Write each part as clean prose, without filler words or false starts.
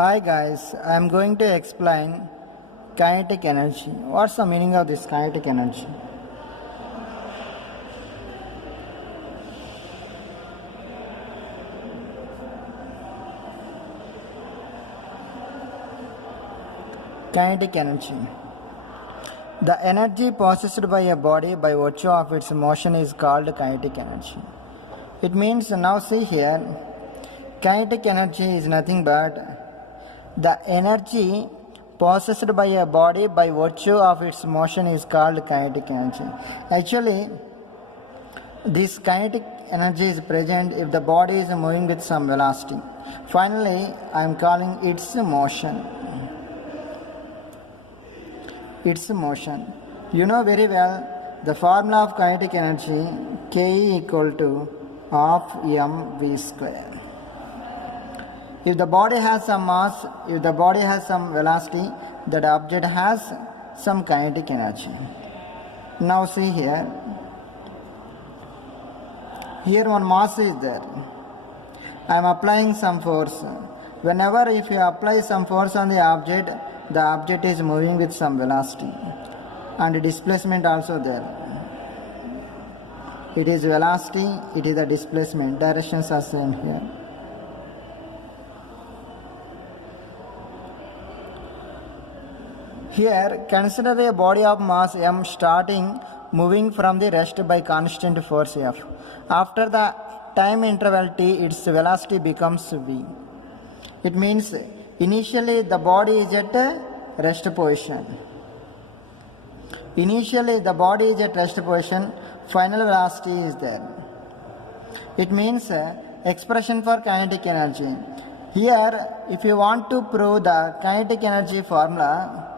Hi guys, I am going to explain kinetic energy. What's the meaning of this kinetic energy? Kinetic energy. The energy possessed by a body by virtue of its motion is called kinetic energy. It means, now see here, kinetic energy is nothing but the energy possessed by a body by virtue of its motion is called kinetic energy. Actually, this kinetic energy is present if the body is moving with some velocity. Finally, I am calling its motion. Its motion. You know very well the formula of kinetic energy, Ke equal to half mv square. If the body has some mass, if the body has some velocity, that object has some kinetic energy. Now see here. Here one mass is there. I am applying some force. Whenever if you apply some force on the object is moving with some velocity and displacement also there. It is velocity, it is the displacement. Directions are same here. Here, consider a body of mass m starting moving from the rest by constant force F. After the time interval t, its velocity becomes v. It means initially the body is at rest position. Initially the body is at rest position, final velocity is there. It means expression for kinetic energy. Here, if you want to prove the kinetic energy formula,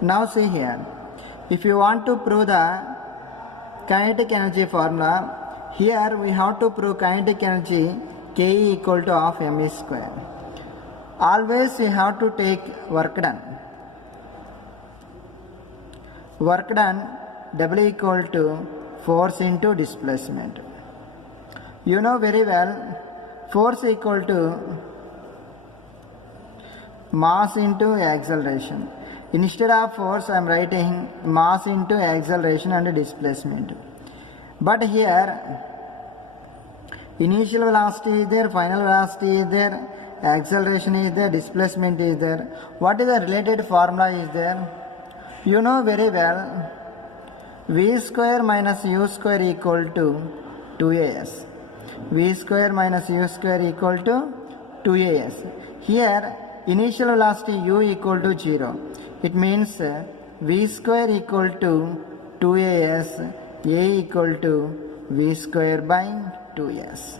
now see here, if you want to prove the kinetic energy formula, here we have to prove kinetic energy Ke equal to half mv square. Always you have to take work done. Work done W equal to force into displacement. You know very well force equal to mass into acceleration. Instead of force, I am writing mass into acceleration and displacement. But here, initial velocity is there, final velocity is there, acceleration is there, displacement is there. What is the related formula is there? You know very well, v square minus u square equal to 2as. V square minus u square equal to 2as. Here, initial velocity u equal to 0. It means v square equal to 2as, a equal to v square by 2s.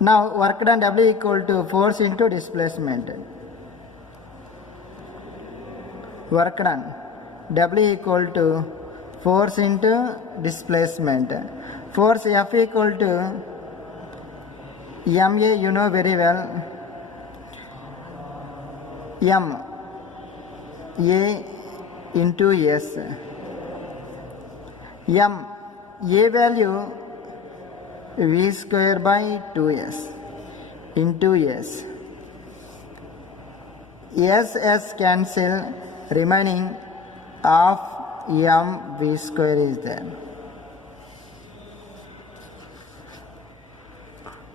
Now work done W equal to force into displacement. Work done W equal to force into displacement. Force F equal to ma, you know very well, m a into s. A value v square by 2s into s. S cancel, remaining half m v square is there.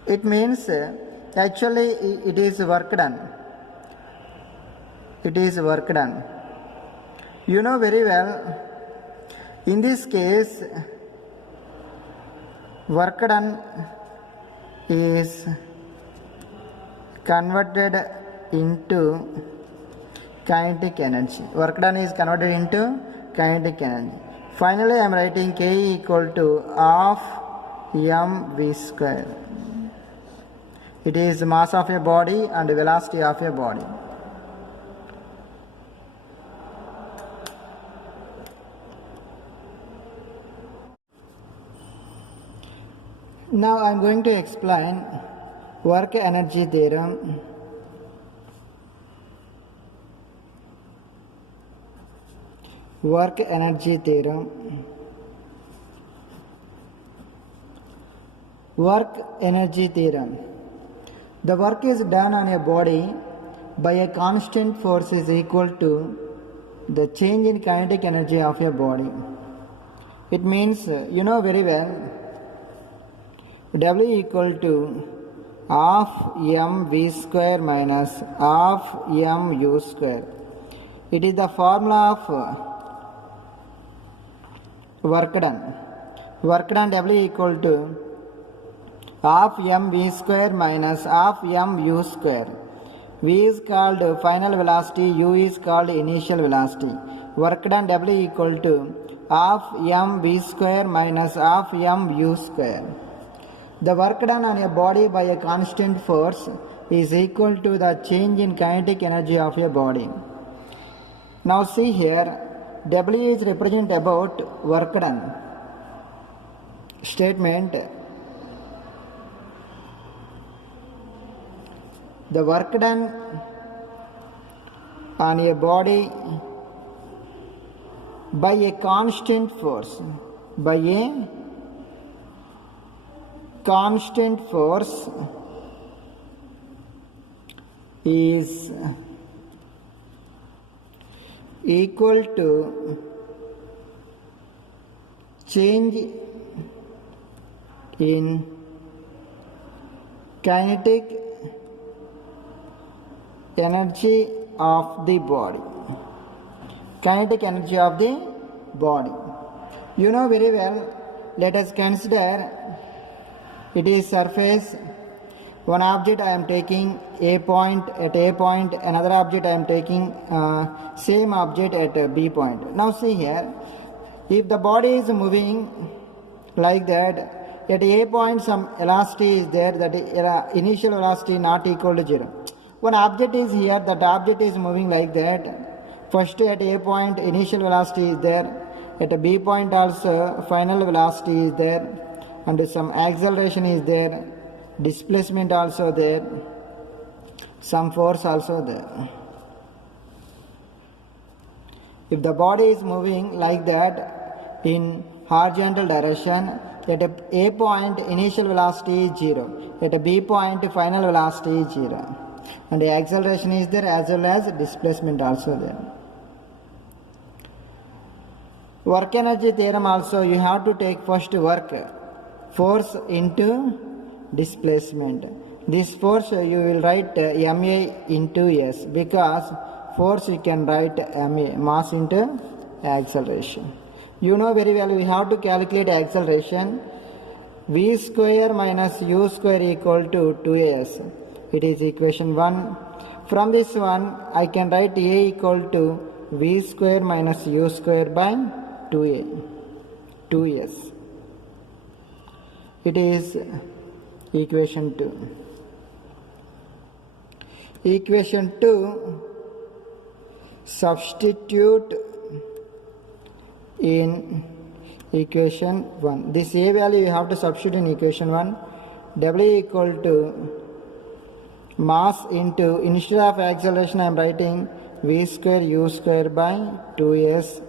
It means actually it is work done. It is work done. You know very well, in this case, work done is converted into kinetic energy. Work done is converted into kinetic energy. Finally, I am writing K equal to half mv square. It is mass of a body and velocity of a body. Now I am going to explain work energy theorem. Work energy theorem. Work energy theorem. The work is done on a body by a constant force is equal to the change in kinetic energy of a body. It means, you know very well, W equal to half mv square minus half mu square. It is the formula of work done. Work done W equal to half mv square minus half mu square. V is called final velocity, U is called initial velocity. Work done W equal to half mv square minus half mu square. The work done on a body by a constant force is equal to the change in kinetic energy of a body. Now see here, W is represent about work done. Statement: the work done on a body by a constant force, by a constant force is equal to change in kinetic energy of the body. Kinetic energy of the body. You know very well, let us consider it is surface. One object I am taking A point, at A point another object I am taking same object at B point. Now see here, if the body is moving like that, at A point some velocity is there, that initial velocity not equal to 0. One object is here, that object is moving like that. First at A point initial velocity is there, at B point also final velocity is there, and some acceleration is there, displacement also there, some force also there. If the body is moving like that in horizontal direction, at A point initial velocity is 0, at B point final velocity is 0, and the acceleration is there as well as displacement also there. Work energy theorem also, you have to take first work, force into displacement. This force you will write ma into s, because force you can write ma, mass into acceleration. You know very well, we have to calculate acceleration. V square minus u square equal to 2as. It is equation 1. From this one I can write a equal to v square minus u square by 2s. It is equation 2. Equation 2, substitute in equation 1. This a value you have to substitute in equation 1. W equal to mass into, instead of acceleration I am writing v square u square by 2s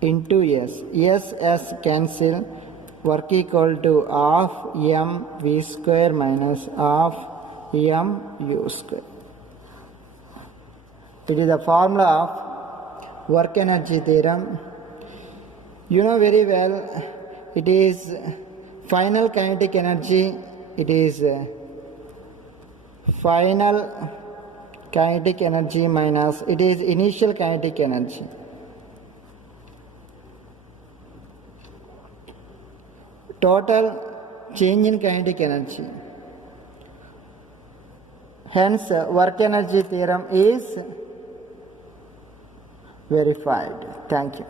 into s. S cancel. Work equal to half mv square minus half mu square. It is the formula of work energy theorem. You know very well, it is final kinetic energy, it is final kinetic energy minus, it is initial kinetic energy. Total change in kinetic energy. Hence, work energy theorem is verified. Thank you.